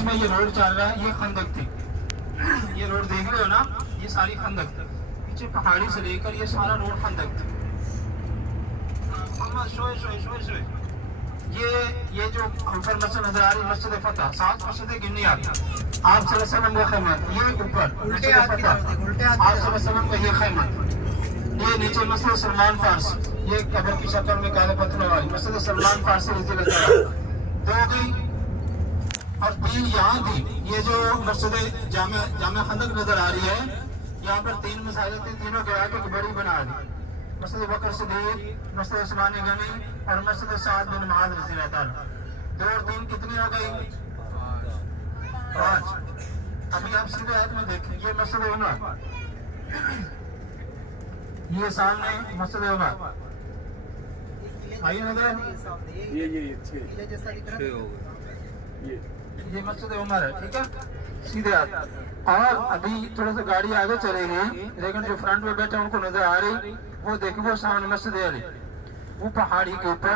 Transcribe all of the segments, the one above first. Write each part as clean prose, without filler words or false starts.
बीच में ये रोड चल रहा है, ये खंदक थी। ये रोड देख रहे हो ना, ये सारी खंदक थी। पीछे पहाड़ी से लेकर ये सारा रोड खंदक थी। शोए ये जो ऊपर मस्जिद नजर आ रही है, मस्जिद फतह, 7 मस्जिदें गिननी आप सल्लल्लाहु अलैहि वसल्लम, ये ऊपर मस्जिद फतह, आप सल्लल्लाहु अलैहि वसल्लम का ये खैमा, ये नीचे मस्जिद सलमान फारसी, ये कब्र की शक्ल में काले पत्थरों वाली मस्जिद सलमान फारसी रज़ी अल्लाह तआला, 2 गई और 3 यहाँ थी। ये जो मस्जिद जामे खंदक नजर आ रही है, यहाँ पर 3 मसाजिद थी, तीनों गिरा के बड़ी बना दी। मस्जिद बकर सिद्दीक, मस्जिद उस्मान गनी और मस्जिद साद बिन मुआज़ रज़ी अल्लाह तआला। 2 और 3 कितनी हो गई? 5। अभी आप सीधे हाथ में देखें, ये मस्जिद उमर, ये सामने मस्जिद उमर, आइए नजर, ये मस्जिद उमर है, ठीक है, सीधे हाथ। और अभी थोड़ा सा गाड़ी आगे चलेगी, लेकिन जो फ्रंट में बैठे उनको नजर आ रही, वो देखो वो सामने मस्जिद अली, वो पहाड़ी के ऊपर।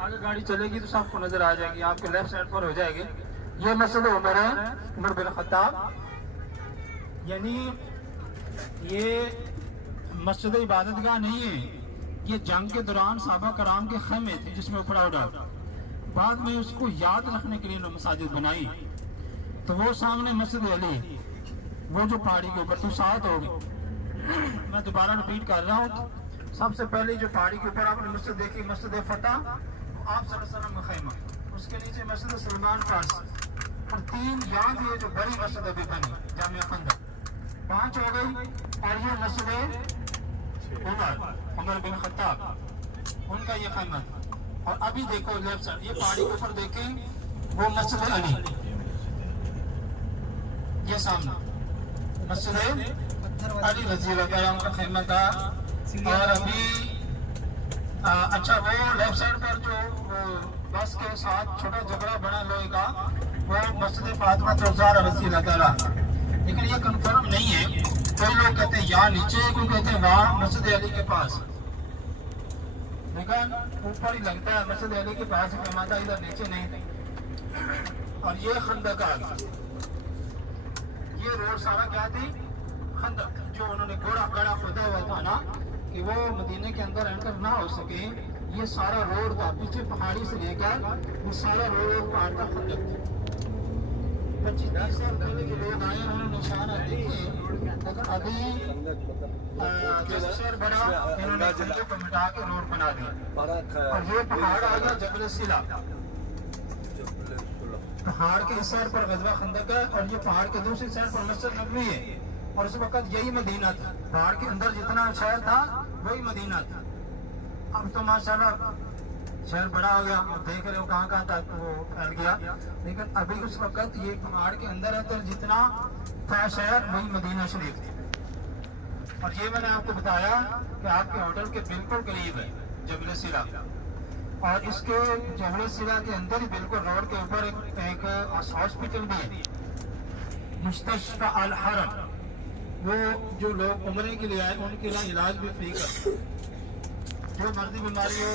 आगे गाड़ी चलेगी तो सबको नजर आ जाएगी, आपके लेफ्ट साइड पर हो जाएगी। ये मस्जिद उमर है, उमर बिन खत्ताब, यानी ये मस्जिद इबादतगाह नहीं है, ये जंग के दौरान सहाबा कराम के खैमे थे जिसमें उपड़ा उड़ा। बाद में उसको याद रखने के लिए मसाजिद बनाई। तो वो सामने मस्जिद अली, वो जो पहाड़ी के ऊपर, तो 7 हो गई। मैं दोबारा रिपीट कर रहा हूँ। सबसे पहले जो पहाड़ी के ऊपर आपने मस्जिद देखी, मस्जिद फतह, आप सल्लल्लाहु अलैहि वसल्लम का खैमा, उसके नीचे मस्जिद सलमान फारसी, और 3 यहाँ की जो बड़ी मस्जिद अभी बनी जामिया खंदक, 5 हो गई। और ये मस्जिद उमर बिन खत्ताब, उनका ये खैमा। और अभी देखो लेफ्ट साइड, ये पहाड़ी के ऊपर देखें, वो मस्जिद अली, ये सामने मस्जिद अली रज़ी अल्लाह तआला का खैमा था। और अभी अच्छा, वो लेफ्ट साइड पर जो बस के साथ छोटा झगड़ा बना लोहे का, वो मस्जिद फातिमा रज़ी अल्लाह तआला। लेकिन ये कंफर्म नहीं है, कई लोग कहते हैं यहाँ नीचे, कोई कहते हैं वहाँ मस्जिद अली के पास, लेकिन ऊपर ही लगता है मस्जिद अली के पास खैमा था, इधर नीचे नहीं थी। और ये खंदक आ गई, ये रोड सारा क्या थी? खंदक, जो उन्होंने गड़ा खोदा हुआ था ना, कि वो मदीने के अंदर एंटर ना हो सके, ये सारा रोड था, पीछे पहाड़ी से लेकर ये सारा रोड पहाड़ का खंदक था। 25-30 साल पहले के लोग आए, उन्होंने निशाना देखे, लेकिन अभी जैसे शहर बड़ा, इन्होंने खंदक को मिटा के रोड बना दिया। और ये पहाड़ आ गया जबल सिला, पहाड़ के इस साइड पर गज़वा खंदक है, और ये पहाड़ के दूसरी साइड पर मस्जिद नबवी है। और उस वक्त यही मदीना था, पहाड़ के अंदर जितना शहर था वही मदीना था। अब तो माशाल्लाह शहर बड़ा हो गया, और देख रहे हो कहाँ तक वो फैल गया। लेकिन अभी उस वक्त ये पहाड़ के अंदर है, तो जितना था शहर वही मदीना शरीफ थी। और ये मैंने आपको बताया कि आपके होटल के बिल्कुल करीब है जबल सिला, और इसके जबल सिला के अंदर ही बिल्कुल रोड के ऊपर एक हॉस्पिटल भी है, मुस्तशफा अल हरम। वो जो लोग उम्रे के लिए आए उनके लिए इलाज भी फ्री कर, जो मर्दी बीमारी हो,